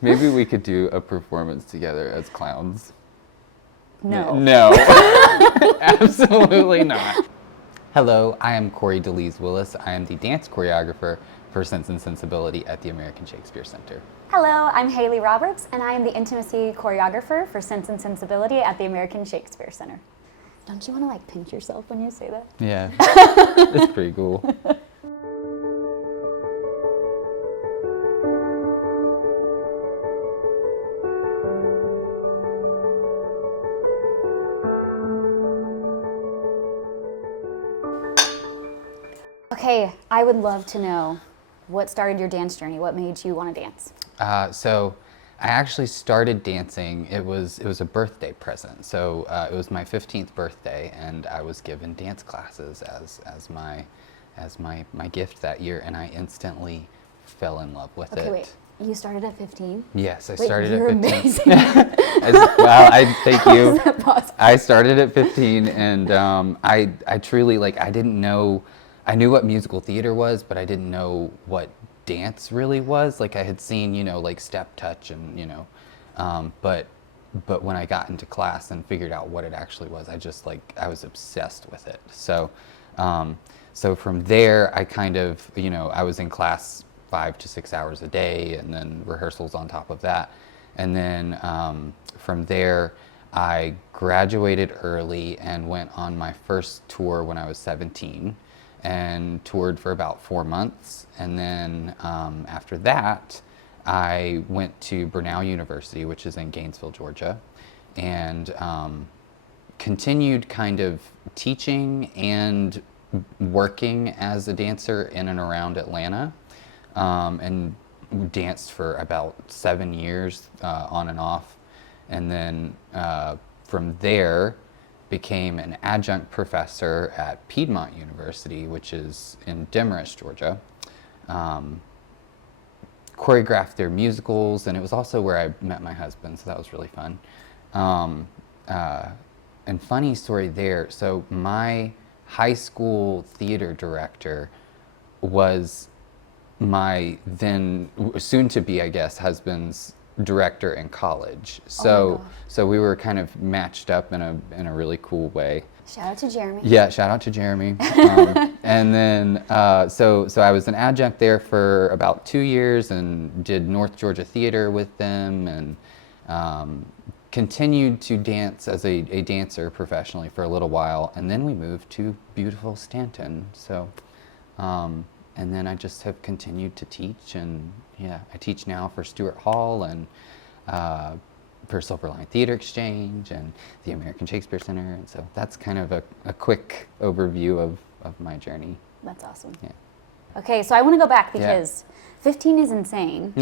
Maybe we could do a performance together as clowns. No. No. Absolutely not. Hello, I am Cory Douylliez-Willis. I am the dance choreographer for Sense Sensibility at the American Shakespeare Center. Hello, I'm Haley Roberts, and I am the intimacy choreographer for Sense Sensibility at the American Shakespeare Center. Don't you want to like pinch yourself when you say that? Yeah, it's pretty cool. Okay, I would love to know what started your dance journey. What made you want to dance? So I actually started dancing. It was a birthday present. So it was my 15th birthday, and I was given dance classes as my gift that year, and I instantly fell in love with it. Okay, wait. You started at 15? Yes, I Wait, started you're at 15. Amazing. Well, I thank you. How is that possible? I started at 15, and I truly, like, I didn't know. I knew what musical theater was, but I didn't know what dance really was. Like, I had seen, like step touch and, but when I got into class and figured out what it actually was, I was obsessed with it. So, so from there, I kind of, I was in class 5 to 6 hours a day, and then rehearsals on top of that. And then from there, I graduated early and went on my first tour when I was 17. And toured for about 4 months. And then after that, I went to Brenau University, which is in Gainesville, Georgia, and continued kind of teaching and working as a dancer in and around Atlanta, and danced for about 7 years on and off. And then from there, became an adjunct professor at Piedmont University, which is in Demorest, Georgia. Choreographed their musicals, and it was also where I met my husband, so that was really fun. And funny story there, so my high school theater director was my then soon-to-be, I guess, husband's director in college. So we were kind of matched up in a really cool way. Shout out to Jeremy. Yeah, shout out to Jeremy. And then so I was an adjunct there for about 2 years and did North Georgia Theater with them, and continued to dance as a dancer professionally for a little while, and then we moved to beautiful Stanton. So and then I just have continued to teach, and yeah, I teach now for Stuart Hall and for Silver Line Theater Exchange and the American Shakespeare Center, and so that's kind of a quick overview of my journey. That's awesome. Yeah. Okay, so I want to go back because 15 is insane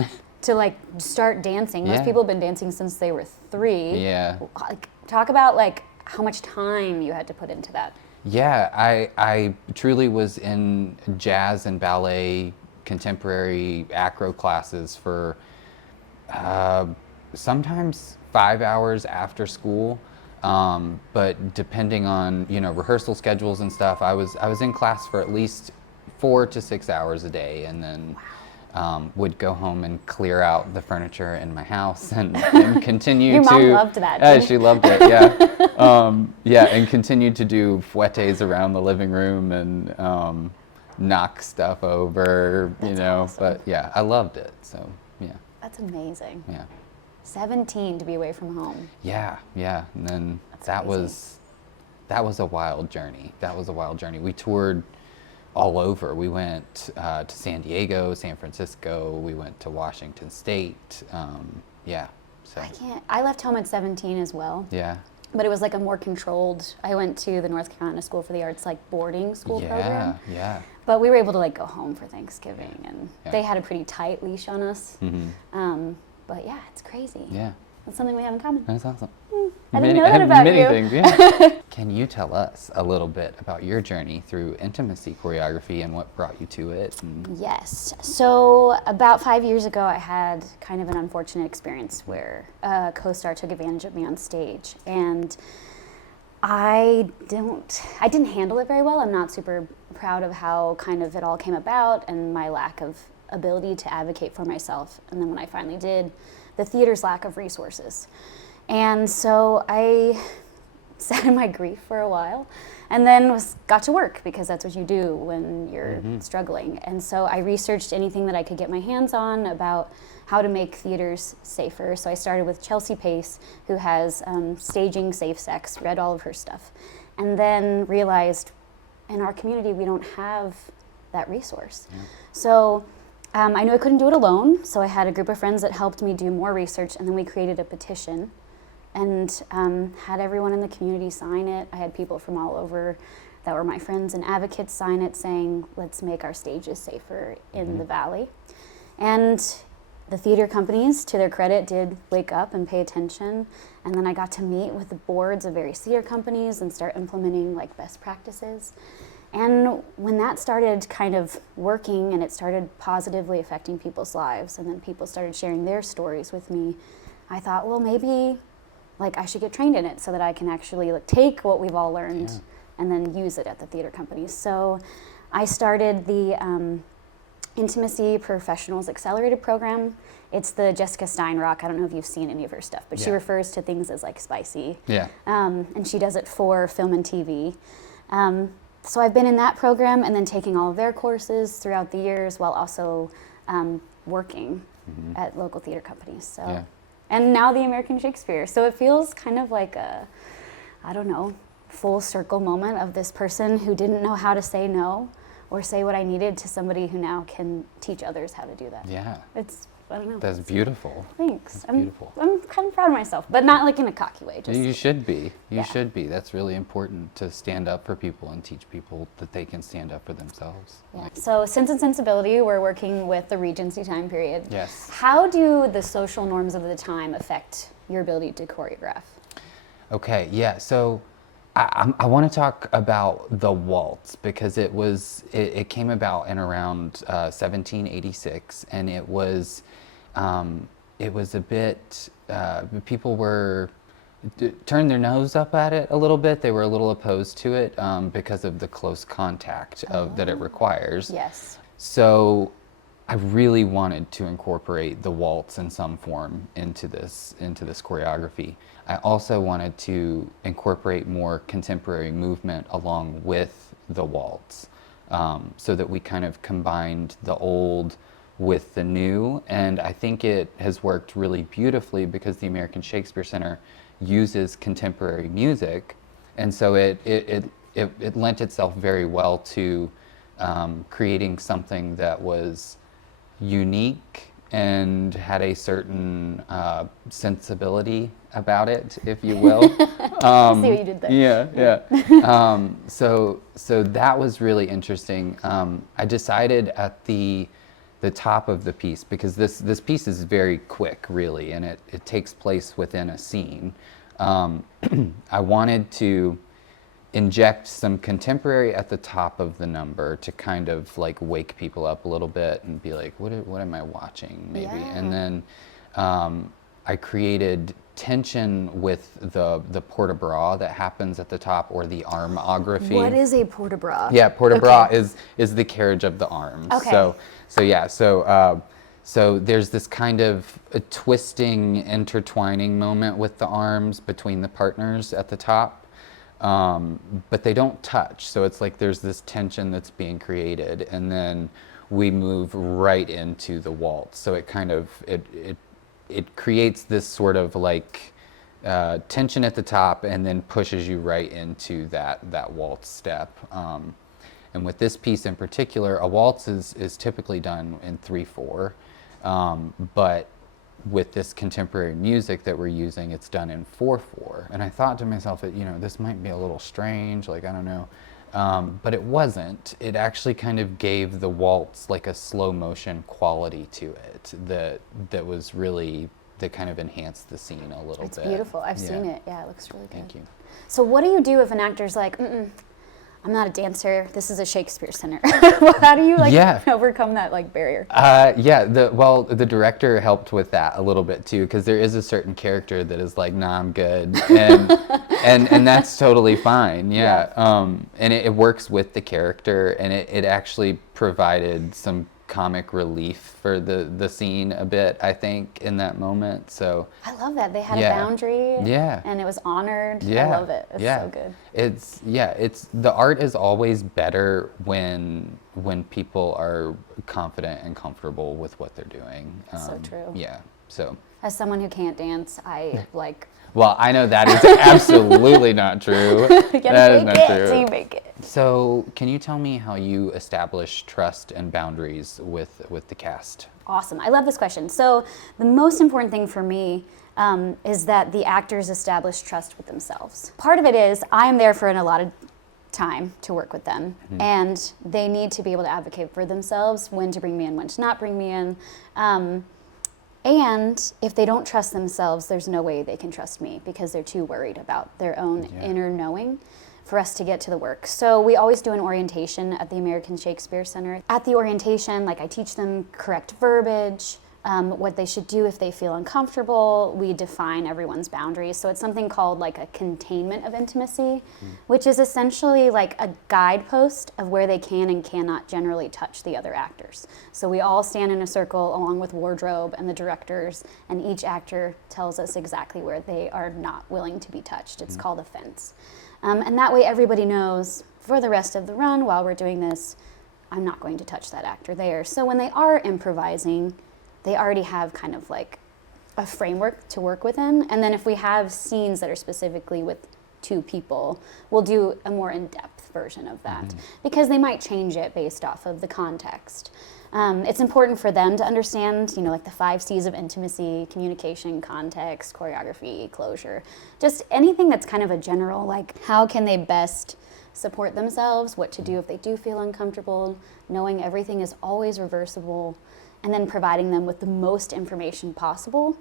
to like start dancing. Most people have been dancing since they were 3. Yeah. Like, talk about like how much time you had to put into that. Yeah, I truly was in jazz and ballet, contemporary acro classes for sometimes 5 hours after school, but depending on rehearsal schedules and stuff, I was in class for at least 4 to 6 hours a day, and then would go home and clear out the furniture in my house and continue Your to. mom loved that. She loved it. Yeah, yeah, and continued to do fouettes around the living room and knock stuff over. That's awesome. But yeah, I loved it. So yeah. That's amazing. Yeah. 17 to be away from home. Yeah, and then that was a wild journey. We toured all over. We went to San Diego, San Francisco. We went to Washington State. Yeah. So. I left home at 17 as well. Yeah. But it was like a more controlled. I went to the North Carolina School for the Arts, like boarding school program. Yeah. But we were able to like go home for Thanksgiving, and Yeah. they had a pretty tight leash on us. Mm-hmm. But yeah, it's crazy. Yeah. That's something we have in common. That's awesome. I didn't know that about many you. Things, yeah. Can you tell us a little bit about your journey through intimacy choreography and what brought you to it? Yes. So about 5 years ago, I had kind of an unfortunate experience where a co-star took advantage of me on stage, and I didn't handle it very well. I'm not super proud of how kind of it all came about and my lack of ability to advocate for myself. And then when I finally did, the theater's lack of resources. And so I sat in my grief for a while and then got to work, because that's what you do when you're struggling. And so I researched anything that I could get my hands on about how to make theaters safer. So I started with Chelsea Pace, who has Staging Safe Sex, read all of her stuff, and then realized in our community we don't have that resource. Yeah. So I knew I couldn't do it alone, so I had a group of friends that helped me do more research, and then we created a petition and had everyone in the community sign it. I had people from all over that were my friends and advocates sign it, saying, let's make our stages safer in the Valley. And the theater companies, to their credit, did wake up and pay attention. And then I got to meet with the boards of various theater companies and start implementing like best practices. And when that started kind of working and it started positively affecting people's lives, and then people started sharing their stories with me, I thought, well, maybe like I should get trained in it so that I can actually like take what we've all learned and then use it at the theater companies. So I started the Intimacy Professionals Accelerated Program. It's the Jessica Steinrock. I don't know if you've seen any of her stuff, but she refers to things as like spicy. Yeah. And she does it for film and TV. So I've been in that program and then taking all of their courses throughout the years while also working at local theater companies. So, and now the American Shakespeare. So it feels kind of like a, I don't know, full circle moment of this person who didn't know how to say no or say what I needed to somebody who now can teach others how to do that. Yeah. It's, I don't know. That's beautiful. Thanks. That's beautiful. I'm kind of proud of myself, but not like in a cocky way. Just, you should be. You should be. That's really important, to stand up for people and teach people that they can stand up for themselves. Yeah. So Sense and Sensibility, we're working with the Regency time period. Yes. How do the social norms of the time affect your ability to choreograph? Okay, yeah, so I want to talk about the waltz, because it came about in around 1786, and it was a bit, people turned their nose up at it a little bit. They were a little opposed to it because of the close contact that it requires. Yes. So I really wanted to incorporate the waltz in some form into this choreography. I also wanted to incorporate more contemporary movement along with the waltz, so that we kind of combined the old with the new. And I think it has worked really beautifully, because the American Shakespeare Center uses contemporary music, and so it lent itself very well to creating something that was unique and had a certain sensibility about it, if you will. I see what you did there. Yeah. So that was really interesting. I decided at the top of the piece, because this piece is very quick, really, and it takes place within a scene. I wanted to inject some contemporary at the top of the number to kind of like wake people up a little bit and be like, what am I watching, maybe? Yeah. And then I created tension with the port-de-bras that happens at the top, or the armography. What is a port-de-bras? Yeah, port-de-bras is the carriage of the arms. Okay. So there's this kind of a twisting, intertwining moment with the arms between the partners at the top. But they don't touch, so it's like there's this tension that's being created, and then we move right into the waltz. So it kind of it creates this sort of like tension at the top, and then pushes you right into that waltz step. And with this piece in particular, a waltz is typically done in 3/4, but with this contemporary music that we're using, it's done in 4/4. And I thought to myself that, this might be a little strange, like, I don't know. But it wasn't. It actually kind of gave the waltz like a slow motion quality to it that was really, that kind of enhanced the scene a little bit. It's beautiful. I've seen it. Yeah, it looks really good. Thank you. So what do you do if an actor's like, I'm not a dancer, this is a Shakespeare Center? How do you overcome that like barrier? The director helped with that a little bit too, because there is a certain character that is like, nah, I'm good, and that's totally fine. And it works with the character, and it actually provided some comic relief for the scene a bit, I think, in that moment. So I love that. They had Yeah. a boundary. Yeah. And it was honored. yeah, I love it. It's yeah. so good. It's the art is always better when people are confident and comfortable with what they're doing. So true. Yeah. So. As someone who can't dance, I like. Well, I know that is absolutely not true. You gotta That is make not it true. till you make it. So, can you tell me how you establish trust and boundaries with the cast? Awesome. I love this question. So the most important thing for me is that the actors establish trust with themselves. Part of it is I'm there for a lot of time to work with them, and they need to be able to advocate for themselves when to bring me in, when to not bring me in. And if they don't trust themselves, there's no way they can trust me because they're too worried about their own inner knowing for us to get to the work. So we always do an orientation at the American Shakespeare Center. At the orientation, like I teach them correct verbiage, what they should do if they feel uncomfortable. We define everyone's boundaries. So it's something called like a containment of intimacy, which is essentially like a guidepost of where they can and cannot generally touch the other actors. So we all stand in a circle along with wardrobe and the directors, and each actor tells us exactly where they are not willing to be touched. It's called a fence. And that way everybody knows for the rest of the run while we're doing this, I'm not going to touch that actor there. So when they are improvising, they already have kind of like a framework to work within. And then if we have scenes that are specifically with two people, we'll do a more in-depth version of that because they might change it based off of the context. It's important for them to understand, you know, like the 5 C's of intimacy: communication, context, choreography, closure, just anything that's kind of a general, like how can they best support themselves, what to do if they do feel uncomfortable, knowing everything is always reversible, and then providing them with the most information possible.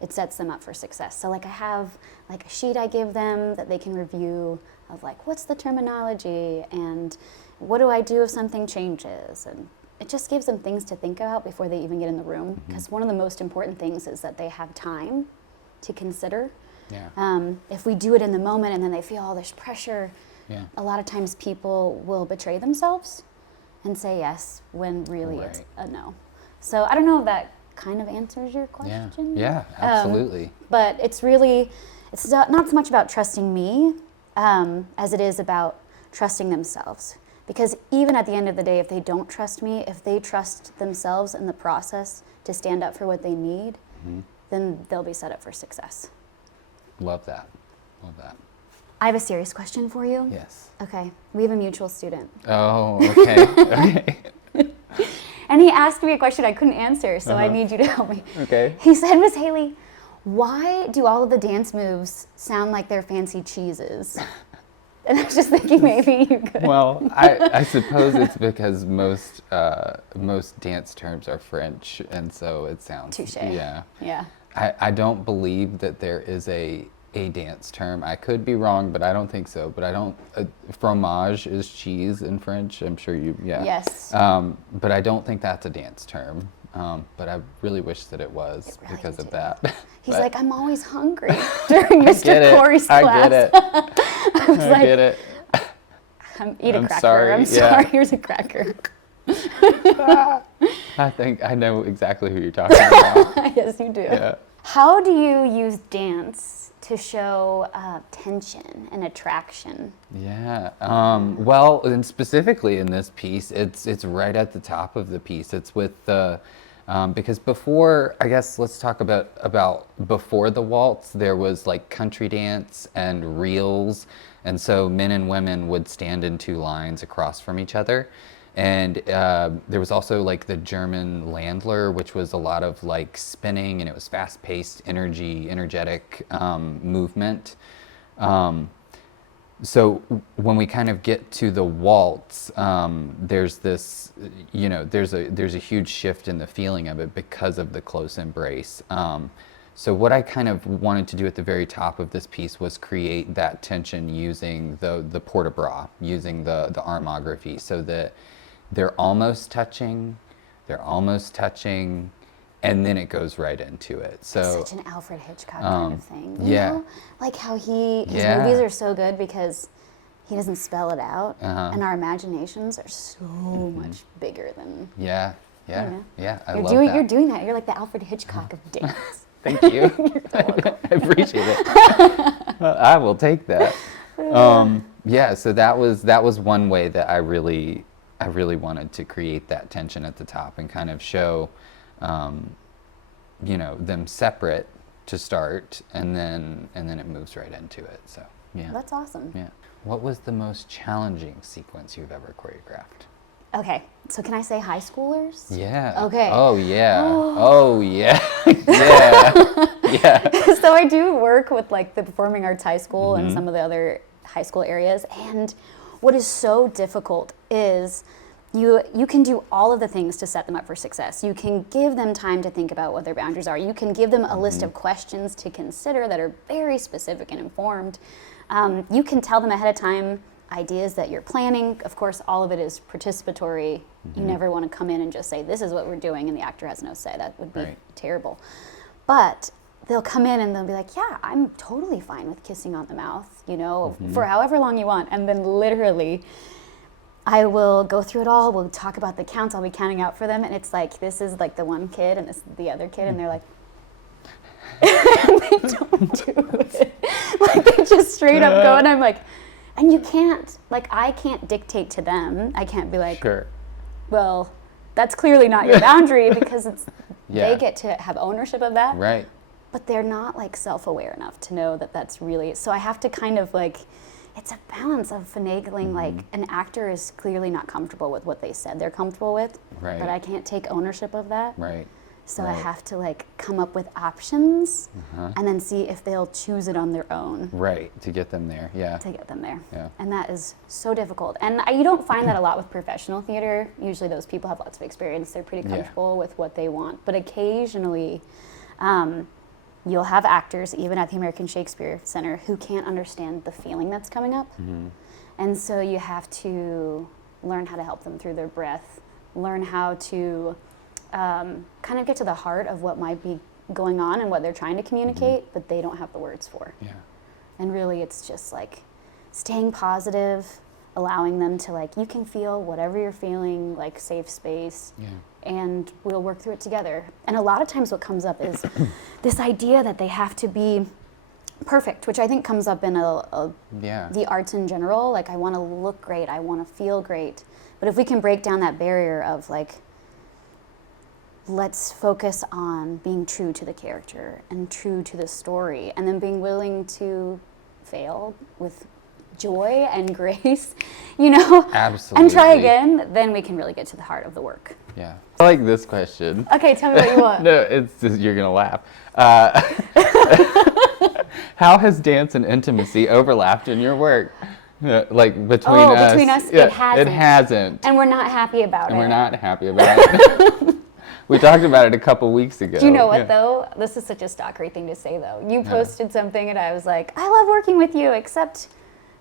It sets them up for success. So like I have like a sheet I give them that they can review of like, what's the terminology and what do I do if something changes? And it just gives them things to think about before they even get in the room. Because one of the most important things is that they have time to consider. Yeah. If we do it in the moment and then they feel, oh, there's pressure, Yeah. a lot of times people will betray themselves and say yes when really it's Right. a no. So I don't know if that kind of answers your question. Yeah, absolutely. But it's really, it's not so much about trusting me as it is about trusting themselves. Because even at the end of the day, if they don't trust me, if they trust themselves in the process to stand up for what they need, then they'll be set up for success. Love that. Love that. I have a serious question for you. Yes. Okay, we have a mutual student. Oh, okay. Okay. And he asked me a question I couldn't answer, so I need you to help me. Okay. He said, Miss Haley, why do all of the dance moves sound like they're fancy cheeses? And I was just thinking maybe you could. Well, I suppose it's because most dance terms are French, and so it sounds. Touché. Yeah. Yeah. I don't believe that there is a dance term. I could be wrong, but I don't think so. But I don't. Fromage is cheese in French. I'm sure you. Yeah. Yes. But I don't think that's a dance term. But I really wish that it was It really because of did. that. He's But like, I'm always hungry during get Mr. it. Corey's I class. get it. I was I like, get it. Eat a I'm cracker. sorry, I'm yeah. sorry. Here's a cracker. I think I know exactly who you're talking about. Yes, you do. Yeah. How do you use dance to show tension and attraction? Yeah. Well, and specifically in this piece, it's right at the top of the piece. It's with the because before, I guess let's talk about before the waltz, there was like country dance and reels, and so men and women would stand in 2 lines across from each other. And there was also like the German Landler, which was a lot of like spinning, and it was fast-paced, energetic movement. So when we kind of get to the waltz, there's this, there's a huge shift in the feeling of it because of the close embrace. So what I kind of wanted to do at the very top of this piece was create that tension using the port-de-bras, using the armography, so that they're almost touching, and then it goes right into it. So Such an Alfred Hitchcock kind of thing. You yeah. know? Like how his Yeah. movies are so good because he doesn't spell it out, Uh-huh. and our imaginations are so much bigger than. yeah, Yeah. You know? Yeah. I You're love doing that. you're doing that. You're like the Alfred Hitchcock of dance. Thank you. I appreciate it. I will take that. Yeah, so that was one way that I really wanted to create that tension at the top and kind of show, them separate to start, and then it moves right into it. So yeah. That's awesome. Yeah. What was the most challenging sequence you've ever choreographed? Okay, so can I say high schoolers? Yeah. Okay. Oh yeah. Oh yeah. Yeah. Yeah. So I do work with like the performing arts high school Mm-hmm. and some of the other high school areas, and what is so difficult is you can do all of the things to set them up for success. You can give them time to think about what their boundaries are. You can give them a list of questions to consider that are very specific and informed. You can tell them ahead of time ideas that you're planning. Of course, all of it is participatory. You never want to come in and just say, this is what we're doing, and the actor has no say. That would be Right. terrible. But they'll come in and they'll be like, yeah, I'm totally fine with kissing on the mouth, for however long you want. And then literally, I will go through it all. We'll talk about the counts. I'll be counting out for them. And it's like, this is like the one kid and this is the other kid. And they're like, and they don't do it. Like, they just straight up go. And I'm like, and you can't, like, I can't dictate to them. I can't be like, Sure. well, that's clearly not your boundary, because it's Yeah. they get to have ownership of that. Right. But they're not like self-aware enough to know that that's really, so I have to kind of like, it's a balance of finagling. Like, an actor is clearly not comfortable with what they said they're comfortable with, Right. but I can't take ownership of that. Right. So I Right. have to like come up with options and then see if they'll choose it on their own Right. To get them there. Yeah. to get them there. Yeah. And that is so difficult. And you don't find that a lot with professional theater. Usually those people have lots of experience. They're pretty Yeah. comfortable with what they want. But occasionally, you'll have actors, even at the American Shakespeare Center, who can't understand the feeling that's coming up. And so you have to learn how to help them through their breath, learn how to kind of get to the heart of what might be going on and what they're trying to communicate, but they don't have the words for. Yeah. And really, it's just like staying positive, allowing them to like, you can feel whatever you're feeling, like safe space, Yeah. and we'll work through it together. And a lot of times what comes up is this idea that they have to be perfect, which I think comes up in Yeah. the arts in general. Like, I want to look great, I want to feel great. But if we can break down that barrier of like, let's focus on being true to the character and true to the story, and then being willing to fail with joy and grace, Absolutely. and try again, then we can really get to the heart of the work. Yeah. I like this question. Okay, tell me what you want. No, it's just, you're gonna laugh. How has dance and intimacy overlapped in your work? Like between us? Between us, Yeah, it hasn't. It hasn't. And we're not happy about it. And we're not happy about it. We talked about it a couple weeks ago. Do you know what, Yeah. though? This is such a stalkery thing to say, though. You posted something, and I was like, I love working with you, except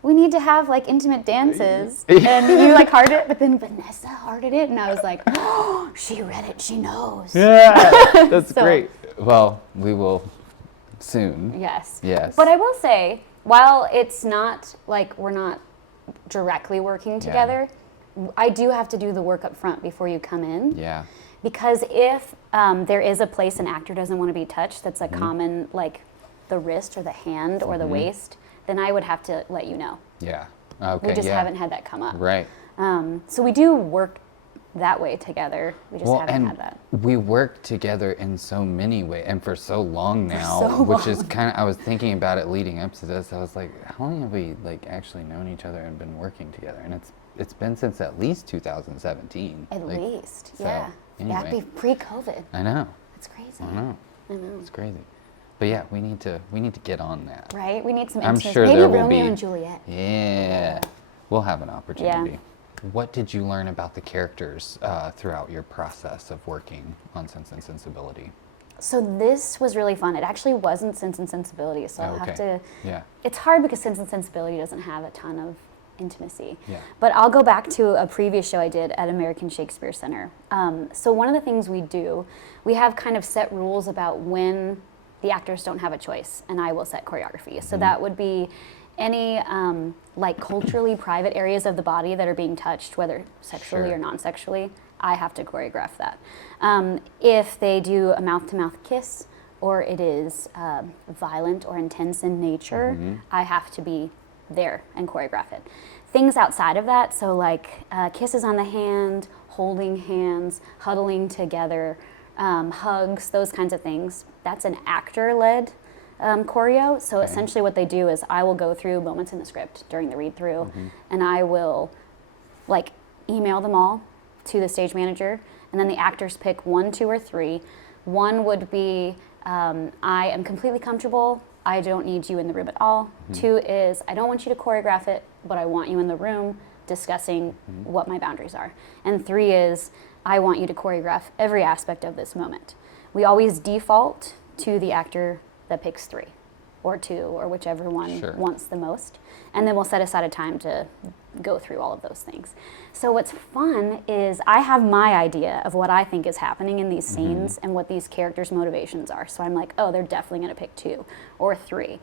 we need to have, like, intimate dances. And you, like, hearted it, but then Vanessa hearted it, and I was like, oh, she read it, she knows. Yeah, that's So- great. Well, we will soon. Yes. Yes. But I will say, while it's not, like, we're not directly working together, I do have to do the work up front before you come in. Yeah. Because if there is a place an actor doesn't want to be touched, that's a common, like the wrist or the hand or the waist, then I would have to let you know. Yeah. Okay. We just yeah. haven't had that come up. Right. So we do work that way together. We just Well, haven't and had that. we work together in so many ways, and for so long now, so which is kind of, I was thinking about it leading up to this. I was like, how long have we like actually known each other and been working together? And it's been since at least 2017. At like, least, so, yeah. Yeah, anyway. pre-COVID. I know. That's crazy. I know. I know. It's crazy. But yeah, we need to get on that. Right? We need some I'm intimacy. sure Maybe there will Romeo be. and Juliet. Yeah. We'll have an opportunity. What did you learn about the characters throughout your process of working on Sense and Sensibility? So this was really fun. It actually wasn't Sense and Sensibility, so I'll have to... Yeah. It's hard because Sense and Sensibility doesn't have a ton of intimacy. Yeah. But I'll go back to a previous show I did at American Shakespeare Center. So one of the things we do, we have kind of set rules about when the actors don't have a choice, and I will set choreography. So that would be any like culturally private areas of the body that are being touched, whether sexually Sure. or non-sexually, I have to choreograph that. If they do a mouth-to-mouth kiss, or it is violent or intense in nature, I have to be there and choreograph it. Things outside of that, so like kisses on the hand, holding hands, huddling together, hugs, those kinds of things, that's an actor-led choreo. So essentially what they do is I will go through moments in the script during the read-through, and I will like email them all to the stage manager, and then the actors pick 1, 2, or 3. 1 would be I am completely comfortable, I don't need you in the room at all. 2 is I don't want you to choreograph it, but I want you in the room discussing what my boundaries are. And 3 is I want you to choreograph every aspect of this moment. We always default to the actor that picks 3 or 2 or whichever one wants the most. And then we'll set aside a time to go through all of those things. So what's fun is I have my idea of what I think is happening in these scenes and what these characters' motivations are. So I'm like, oh, they're definitely going to pick 2 or 3.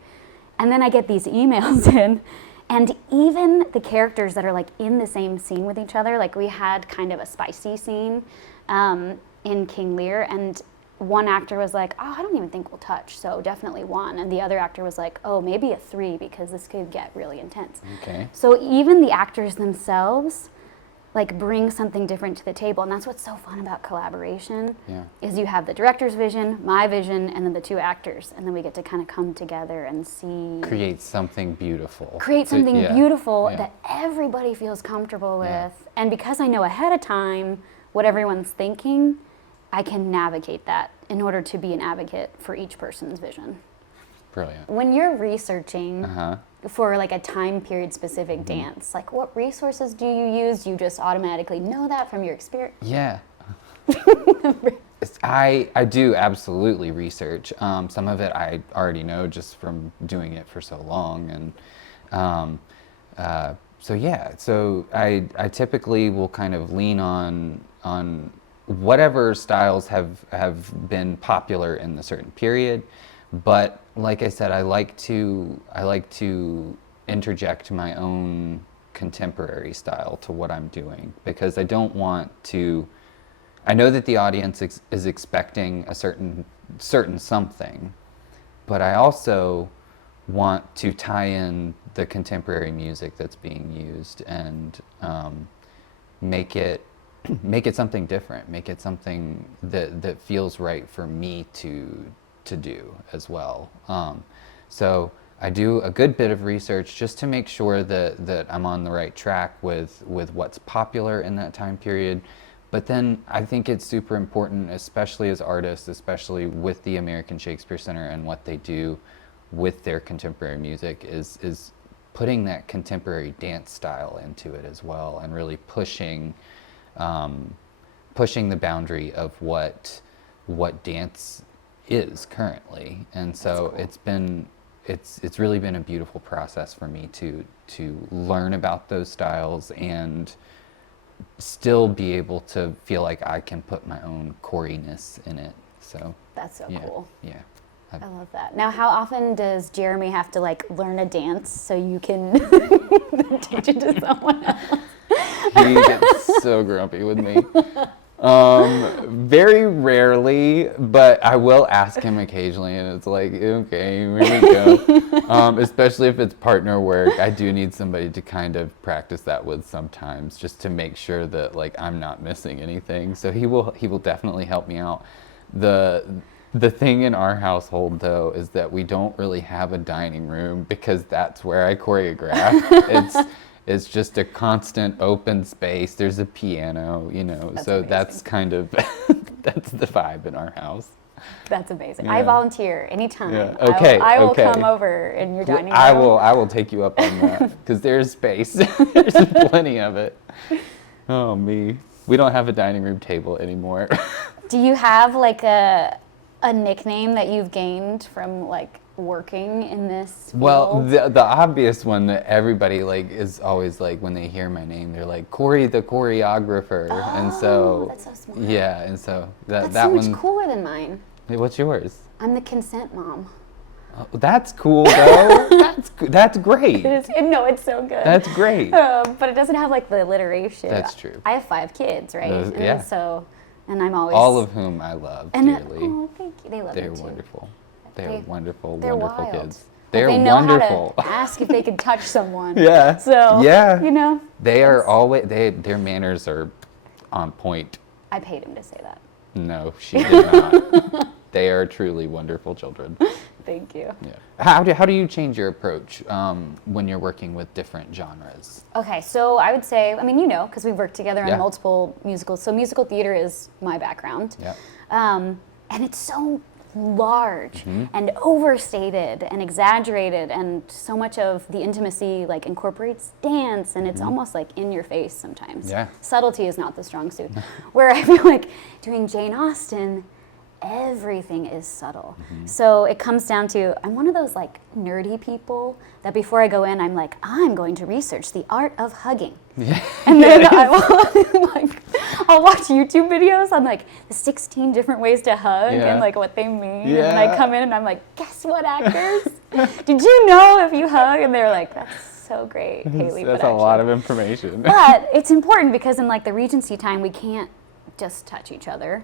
And then I get these emails in, and even the characters that are like in the same scene with each other, like we had kind of a spicy scene in King Lear, and one actor was like, oh, I don't even think we'll touch, so definitely 1. And the other actor was like, oh, maybe a 3 because this could get really intense. Okay. So even the actors themselves like bring something different to the table, and that's what's so fun about collaboration. Is you have the director's vision, my vision, and then the 2 actors, and then we get to kind of come together and see, create something beautiful. Create something beautiful that everybody feels comfortable with. And because I know ahead of time what everyone's thinking, I can navigate that in order to be an advocate for each person's vision. Brilliant. When you're researching for like a time period specific dance, like what resources do you use? Do you just automatically know that from your experience? Yeah. I do absolutely research. Some of it I already know just from doing it for so long. And so I typically will kind of lean on whatever styles have been popular in the certain period, but like I said, I like to interject my own contemporary style to what I'm doing, because I don't want to. I know that the audience is expecting a certain something, but I also want to tie in the contemporary music that's being used and make it something different, make it something that feels right for me to do as well. So I do a good bit of research just to make sure that I'm on the right track with what's popular in that time period. But then I think it's super important, especially as artists, especially with the American Shakespeare Center and what they do with their contemporary music, is putting that contemporary dance style into it as well, and really pushing the boundary of what dance is currently. And so cool. It's really been a beautiful process for me to learn about those styles and still be able to feel like I can put my own choriness in it. So that's so cool. Yeah. I love that. Now, how often does Jeremy have to like learn a dance so you can teach it to someone else? He gets so grumpy with me. Very rarely, but I will ask him occasionally, and it's like, okay, here we go. Especially if it's partner work, I do need somebody to kind of practice that with sometimes, just to make sure that like I'm not missing anything. So he will definitely help me out. The thing in our household, though, is that we don't really have a dining room, because that's where I choreograph. It's just a constant open space. There's a piano, so amazing. That's kind of, that's the vibe in our house. That's amazing. Yeah. I volunteer anytime. Yeah. Okay. I will come over in your dining room. I will take you up on that, because there's space. There's plenty of it. Oh, me. We don't have a dining room table anymore. Do you have like a nickname that you've gained from like working in this field? Well, the obvious one that everybody like is always like, when they hear my name, they're like, Cory the Choreographer. Oh, and so that's so smart. Yeah, and so that's that so much one, cooler than mine. What's yours? I'm the consent mom. That's cool though. That's great. No, it's so good. That's great. But it doesn't have like the alliteration. That's true. I have 5 kids, right? And so, and I'm always all of whom I love dearly. Oh, thank you. They love They're me too. wonderful. They're wonderful, They're wonderful wild. kids. But They're they know wonderful. how to ask if they can touch someone. Yeah. So yeah, you know, they are always their manners are on point. I paid him to say that. No, she did not. They are truly wonderful children. Thank you. Yeah. How do you change your approach when you're working with different genres? Okay, so I would say, I mean, you know, because we've worked together on Yeah. multiple musicals. So musical theater is my background. Yeah. And it's so large Mm-hmm. and overstated and exaggerated, and so much of the intimacy like incorporates dance, and it's almost like in your face sometimes. Mm-hmm. Yeah. Subtlety is not the strong suit. Where I feel like doing Jane Austen, everything is subtle. So it comes down to, I'm one of those like nerdy people that before I go in, I'm like, I'm going to research the art of hugging. Yeah. And then I will I'll watch YouTube videos on like the 16 different ways to hug Yeah. and like what they mean. And Yeah. then I come in and I'm like, guess what, actors? Did you know if you hug? And they're like, that's so great, Haley. That's but a lot actually- of information. But it's important because in like the Regency time, we can't just touch each other.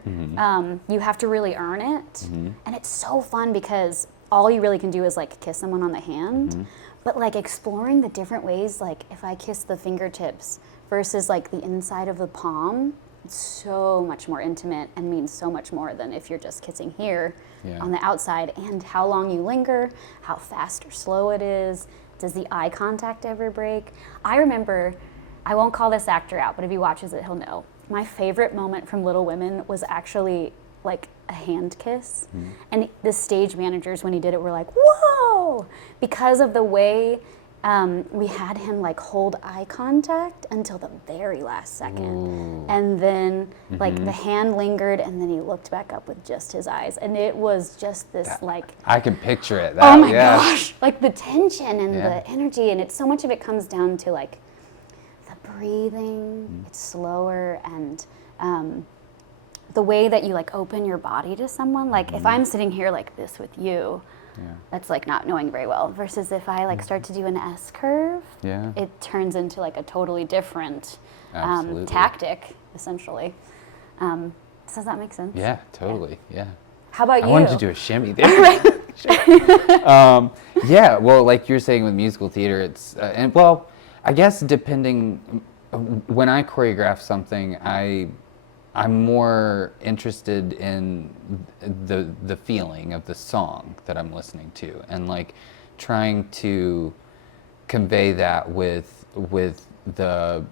You have to really earn it. And it's so fun because all you really can do is like kiss someone on the hand. But like exploring the different ways, like if I kiss the fingertips versus like the inside of the palm, it's so much more intimate and means so much more than if you're just kissing here Yeah. on the outside. And how long you linger, how fast or slow it is, does the eye contact ever break? I remember, I won't call this actor out, but if he watches it, he'll know. My favorite moment from Little Women was actually like a hand kiss. And the stage managers, when he did it, were like, whoa! Because of the way we had him like hold eye contact until the very last second. Ooh. And then like the hand lingered, and then he looked back up with just his eyes. And it was just this like, I can picture it. oh my yeah. gosh, like the tension and Yeah. the energy. And it's so much of it comes down to like the breathing, it's slower, and the way that you like open your body to someone. Like if I'm sitting here like this with you, Yeah. that's like not knowing very well, versus if I like start to do an S curve, Yeah. it turns into like a totally different Absolutely. tactic, essentially. Does that make sense? Yeah, totally. Yeah. How about I you? wanted to do a shimmy there. Yeah, well, like you're saying with musical theater, it's and well, I guess depending when I choreograph something, I'm more interested in the feeling of the song that I'm listening to, and like trying to convey that with the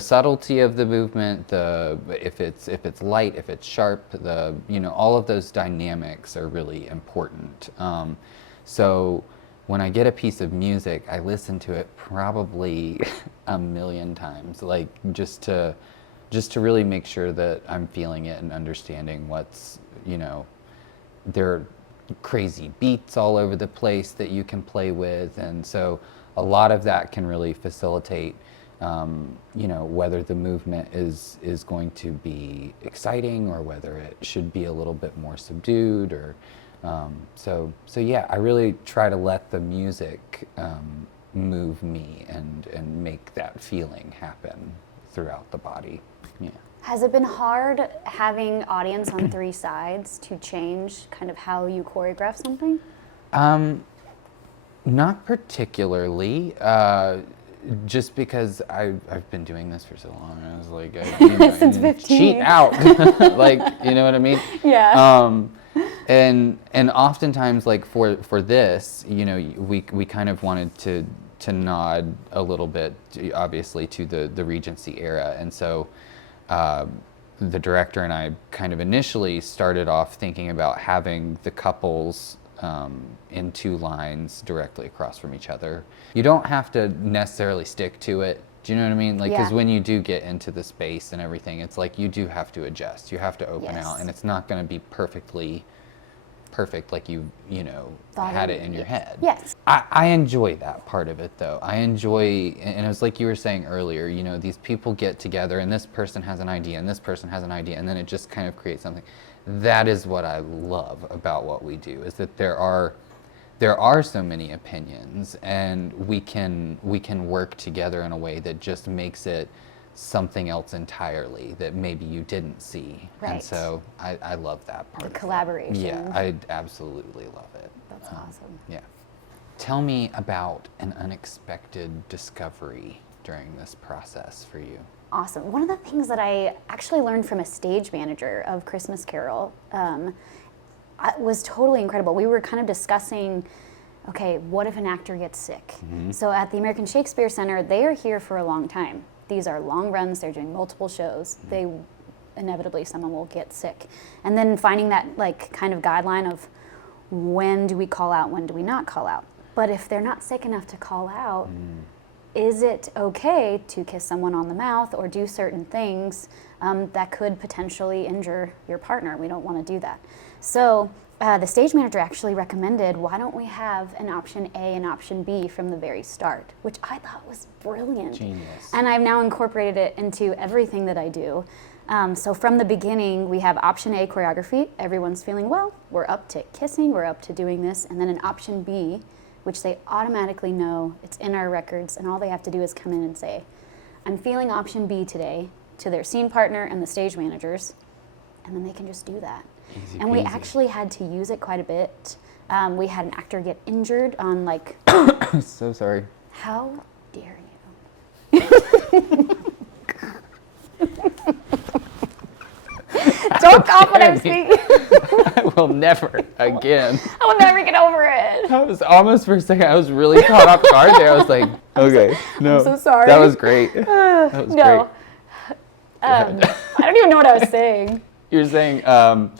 subtlety of the movement, if it's light, if it's sharp, all of those dynamics are really important. So when I get a piece of music, I listen to it probably a million times, like just to really make sure that I'm feeling it and understanding what's, there are crazy beats all over the place that you can play with, and so a lot of that can really facilitate whether the movement is going to be exciting or whether it should be a little bit more subdued, or so yeah, I really try to let the music move me and make that feeling happen throughout the body. Yeah. Has it been hard having audience on 3 sides to change kind of how you choreograph something? Not particularly. Just because I've been doing this for so long, I was like, Since 15. cheat out, like, you know what I mean? Yeah. And oftentimes, like for this, we kind of wanted to nod a little bit, obviously, to the Regency era, and so the director and I kind of initially started off thinking about having the couples in 2 lines directly across from each other. You don't have to necessarily stick to it. Do you know what I mean? Like, because Yeah. when you do get into the space and everything, it's like you do have to adjust. You have to open Yes. out, and it's not going to be perfectly perfect like you Thought had it- it in your head. Yes. I enjoy that part of it, though. I enjoy, and it was like you were saying earlier, these people get together and this person has an idea and this person has an idea, and then it just kind of creates something. That is what I love about what we do, is that there are there are so many opinions, and we can work together in a way that just makes it something else entirely that maybe you didn't see. Right. And so I love that part. The collaboration. Yeah, I absolutely love it. That's awesome. Yeah. Tell me about an unexpected discovery during this process for you. Awesome. One of the things that I actually learned from a stage manager of Christmas Carol was totally incredible. We were kind of discussing, okay, what if an actor gets sick? So at the American Shakespeare Center, they are here for a long time. These are long runs, they're doing multiple shows. They inevitably, someone will get sick. And then finding that like kind of guideline of when do we call out, when do we not call out? But if they're not sick enough to call out, is it okay to kiss someone on the mouth or do certain things that could potentially injure your partner? We don't want to do that. So the stage manager actually recommended, why don't we have an option A and option B from the very start, which I thought was brilliant. Genius. And I've now incorporated it into everything that I do. So from the beginning, we have option A, choreography. Everyone's feeling, well, we're up to kissing, we're up to doing this. And then an option B, which they automatically know, it's in our records, and all they have to do is come in and say, I'm feeling option B today, to their scene partner and the stage managers, and then they can just do that. Easy And we peasy. actually had to use it quite a bit. We had an actor get injured on like, So sorry. how dare you? Don't cough when I'm speaking. I will never again. I will never get over it. I was almost for a second, I was really caught off guard there. I was like, okay, no. I'm so sorry. That was great. That was No. great. I don't even know what I was saying. You're saying Oh,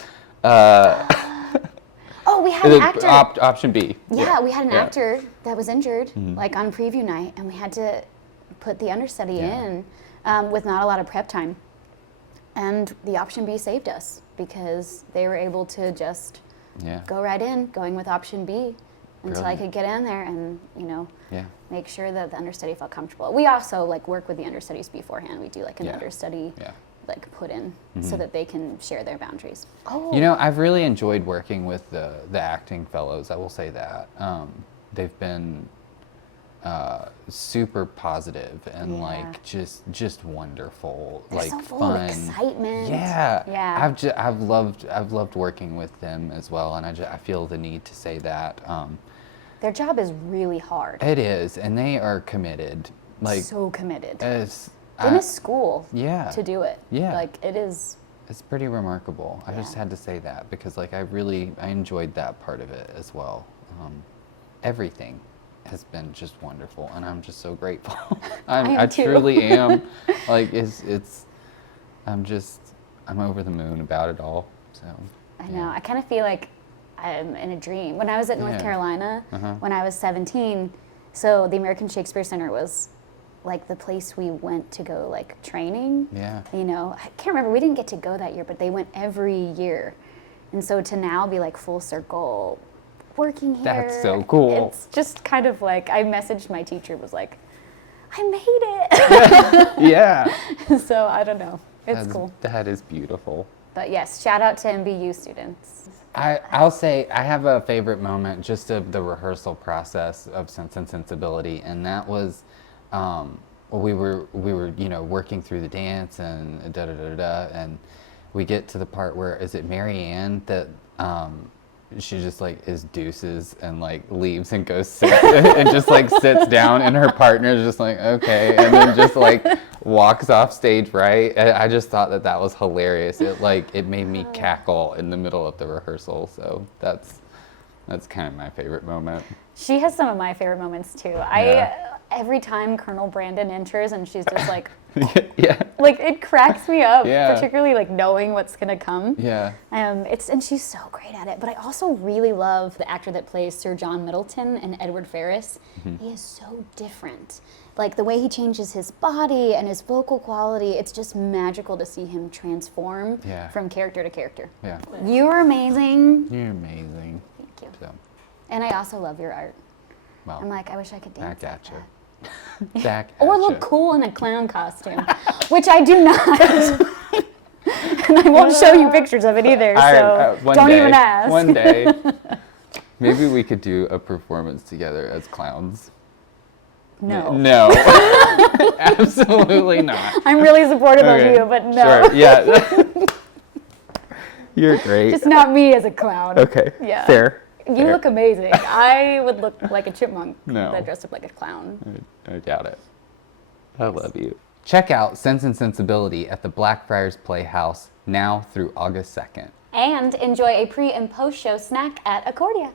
we had an actor. option B. Yeah, we had an Yeah. actor that was injured, like on preview night, and we had to put the understudy Yeah. in with not a lot of prep time. And the option B saved us because they were able to just Yeah. go right in, going with option B until I Brilliant. could get in there and, Yeah. make sure that the understudy felt comfortable. We also like work with the understudies beforehand. We do like an Yeah. understudy Yeah. like put in so that they can share their boundaries. Oh, You know, I've really enjoyed working with the acting fellows. I will say that they've been super positive and Yeah. like just wonderful, they're like so full fun. of excitement. Yeah, Yeah. I've loved working with them as well, and I feel the need to say that Their job is really hard. it is, and they are committed. Like So committed. as They miss school yeah. to do it. Yeah. Like it is. It's pretty remarkable. I just Yeah. had to say that because like I enjoyed that part of it as well. Everything has been just wonderful, and I'm just so grateful. I am I too. truly am. Like I'm over the moon about it all. So I know. I kind of feel like I'm in a dream. When I was at North Yeah. Carolina, Uh-huh. when I was 17, so the American Shakespeare Center was like the place we went to go like training. Yeah. I can't remember. We didn't get to go that year, but they went every year. And so to now be like full circle working here. That's so cool. It's just kind of like, I messaged my teacher, was like, I made it. Yeah. So I don't know. It's cool. That is beautiful. But yes, shout out to MBU students. I'll say I have a favorite moment just of the rehearsal process of Sense Sensibility, and that was we were working through the dance and da da da da, and we get to the part where is it Mary Ann that she just like is deuces and like leaves and goes sit and just like sits down, and her partner's just like okay, and then just like walks off stage, right? And I just thought that was hilarious. It made me cackle in the middle of the rehearsal. So that's kind of my favorite moment. She has some of my favorite moments too. Every time Colonel Brandon enters and she's just like, Yeah. like it cracks me up, Yeah. particularly like knowing what's gonna come. Yeah. And she's so great at it. But I also really love the actor that plays Sir John Middleton and Edward Ferrars. Mm-hmm. He is so different. Like the way he changes his body and his vocal quality, it's just magical to see him transform Yeah. from character to character. Yeah. You're amazing. You're amazing. Thank you. So, And I also love your art. well, I'm like, I wish I could dance back like at you. that. Back Or at look ya. cool in a clown costume, which I do not. And I won't show you pictures of it either, so one don't day, even ask. One day. Maybe we could do a performance together as clowns. No. No. Absolutely not. I'm really supportive Okay, of you, but no. Sure, yeah. You're great. Just not me as a clown. Okay, Yeah. fair. You fair. look amazing. I would look like a chipmunk No. that dressed up like a clown. I doubt it. I love you. Check out Sense and Sensibility at the Blackfriars Playhouse now through August 2nd. And enjoy a pre and post show snack at Accordia.